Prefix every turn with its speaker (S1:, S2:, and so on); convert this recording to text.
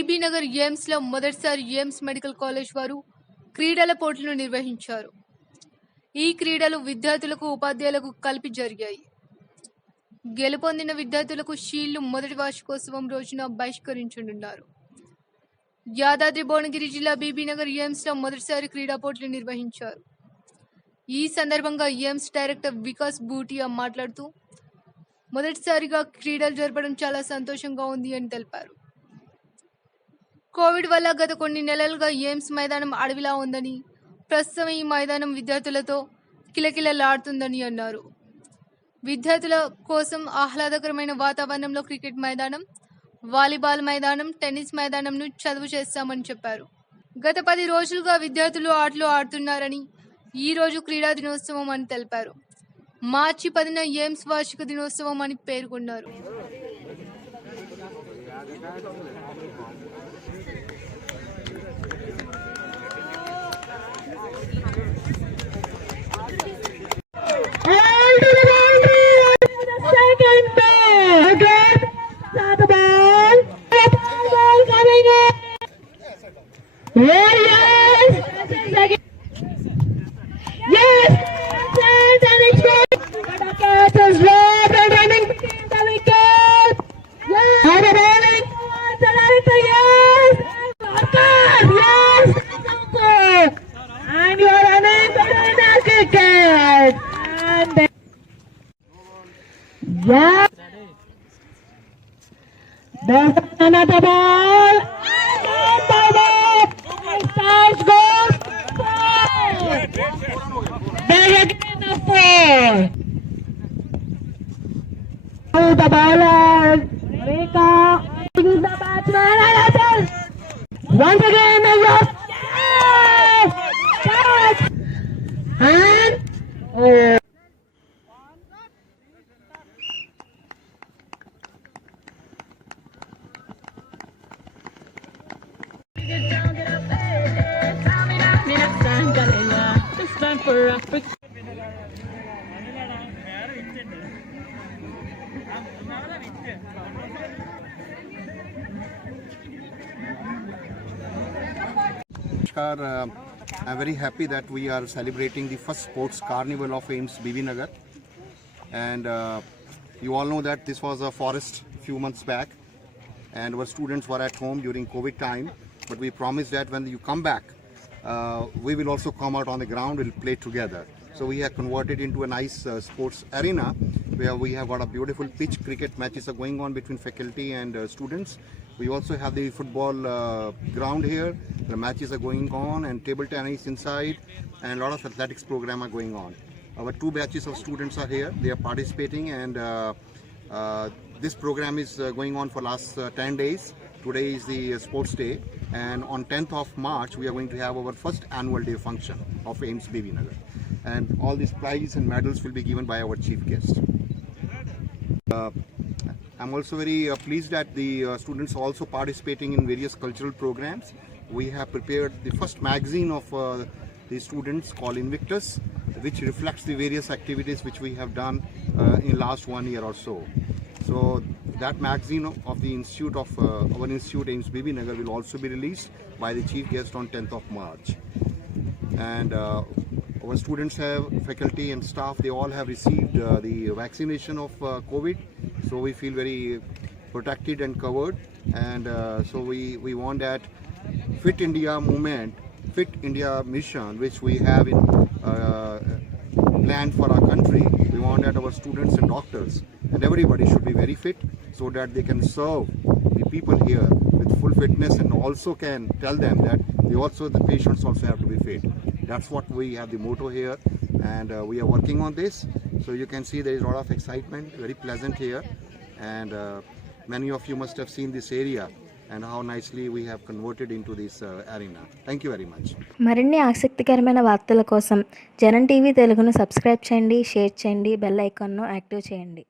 S1: BB Nagar ఎయిమ్స్లో మొదటిసారి AIIMS medical college వారు క్రీడల పోటీలు నిర్వహించారు. ఈ క్రీడలు విద్యార్థులకు ఉపాధ్యాయులకు కలిపి జరిగాయి. గెలుపొందిన విద్యార్థులకు షీల్డ్లు మొదటి వార్షికోత్సవం రోజున బహిష్కరించనున్నారు. యాదాద్రి భువనగిరి జిల్లా బీబీనగర్ ఎయిమ్స్లో మొదటిసారి క్రీడా పోటీలు నిర్వహించారు. ఈ సందర్భంగా ఎయిమ్స్ డైరెక్టర్ వికాస్ బూటియా మాట్లాడుతూ మొదటిసారిగా క్రీడలు జరపడం చాలా సంతోషంగా ఉంది అని తెలిపారు. కోవిడ్ వల్ల గత కొన్ని నెలలుగా ఎయిమ్స్ మైదానం అడవిలా ఉందని ప్రస్తుతం ఈ మైదానం విద్యార్థులతో కిలకిలలాడుతుందని అన్నారు. విద్యార్థుల కోసం ఆహ్లాదకరమైన వాతావరణంలో క్రికెట్ మైదానం వాలీబాల్ మైదానం టెన్నిస్ మైదానంను చదువు చేస్తామని చెప్పారు. గత పది రోజులుగా విద్యార్థులు ఆటలు ఆడుతున్నారని ఈ రోజు క్రీడా దినోత్సవం అని తెలిపారు. మార్చి పదిన ఎయిమ్స్ వార్షిక దినోత్సవం అని పేర్కొన్నారు.
S2: All to the boundary! Second ball! Again! Start the ball! Ball coming in! Oh, yes! Second. Yes! And and it's good! But the catch is robbed and running between the wicket! Yes! And the bowling! towards the right, yes! Yorker! Yes! Yorker! And you're running behind the cricket! And then- yeah! There's another ball! Touch goes! There again a four! To the bowler! Rika! The batsman Once again,
S3: For.
S4: Namaskar. Uh, I'm very happy that we are celebrating the first sports carnival of AIMS BB Nagar. And uh, you all know that this was a forest few months back and our students were at home during COVID time. But we promised that when you come back, uh, we will also come out on the ground, we'll play together. So we have converted into a nice uh, sports arena where we have got a beautiful pitch. Cricket matches are going on between faculty and uh, students. We also have the football uh, ground here. The matches are going on and table tennis inside and a lot of athletics program are going on. Our two batches of students are here. They are participating and uh, uh, this program is uh, going on for last uh, 10 days. Today is the sports day and on 10th of March we are going to have our first annual day function of AIMS BB Nagar. And all these prizes and medals will be given by our chief guest. Uh, I'm also very uh, pleased that the uh, students also participating in various cultural programs. We have prepared the first magazine of uh, the students called Invictus, which reflects the various activities which we have done uh, in last one year or so. So that magazine of, the institute of uh, our institute AIMS BB Nagar will also be released by the chief guest on 10th of March. And uh, our students have faculty and staff they all have received uh, the vaccination of uh, covid. So we feel very protected and covered. And uh, so we we want that fit india movement fit india mission which we have in uh, planned for our country we want that our students and doctors and everybody should be very fit so that they can serve the people here with full fitness and also can tell them that they also the patients also have to be fit that's what we have the motto here and uh, we are working on this so you can see there is a lot of excitement very pleasant here and uh, many of you must have seen this area and how nicely we have converted into this uh, arena thank you very much
S5: మరిన్ని ఆసక్తికరమైన వార్తల కోసం జనం TV తెలుగును subscribe చేయండి share చేయండి bell ఐకాన్ను active చేయండి